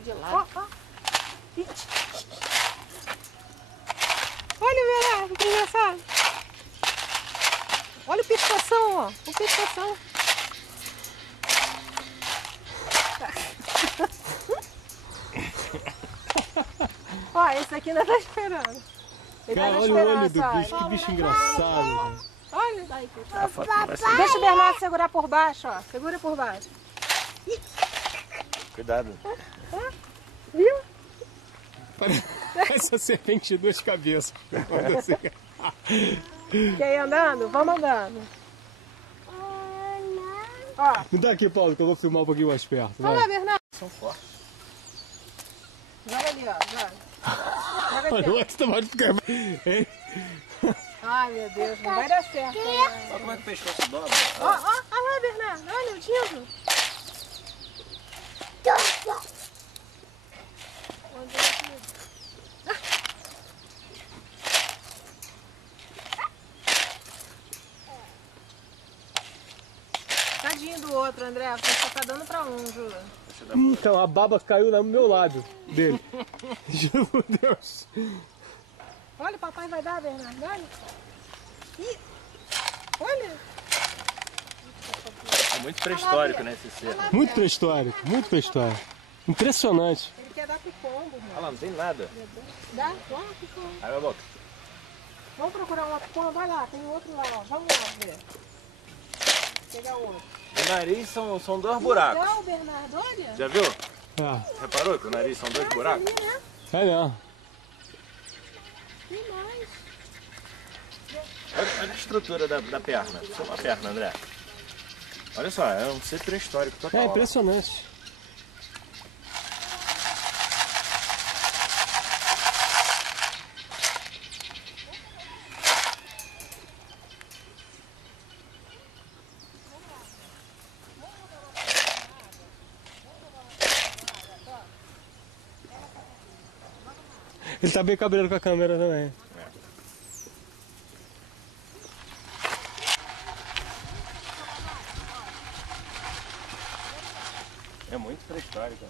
de lado. Ó. Olha, Verá, que engraçado. Olha o pescoção, ó. O pescoção. Ó, esse aqui ainda tá esperando. Ele Cara, tá olha o olho do esperança, bicho, que bicho engraçado. Velho. Olha. A foto não vai ser. Deixa o Bernardo segurar por baixo, ó. Segura por baixo. Cuidado. Viu? Parece a serpente de duas cabeças. Quer ir andando? Vamos andando. Ó. Me dá aqui, Paulo, que eu vou filmar um pouquinho mais perto. Olha lá, Vai. Bernardo. São fortes. Joga ali, ó. Joga. Joga Olha, aqui, o ó. outro tá mais de câmera. Hein? Ai, meu Deus, não vai dar certo. Né? Olha como é que o pescoço dobra. Ó, ó, olha lá, Bernardo. Olha o tinto. Onde é que... Tadinho do outro, André. Você só tá dando pra um, Júlia. Então, a baba caiu no meu lado dele. Juro por Deus. Olha, o papai vai dar, Bernardo. Olha. Ih, olha. É muito pré-histórico, né, esse ser. Muito pré-histórico, muito pré-histórico. Impressionante. Ele quer dar pro pombo, Olha mano. lá, não tem nada. Dá? Lá pro pombo. Abre a boca. Vamos procurar um outro pombo. Vai lá, tem outro lá, ó. Vamos lá ver. Pegar outro. O nariz são dois buracos. Legal, Bernardo, olha. Já viu? É, Reparou que o nariz são dois buracos? Ali, né? é mesmo. Demais. Olha a estrutura da perna. Isso é uma perna, André. Olha só, é um ser pré-histórico total. É impressionante. Ele tá bem cabreiro com a câmera também. É muito pré-histórico.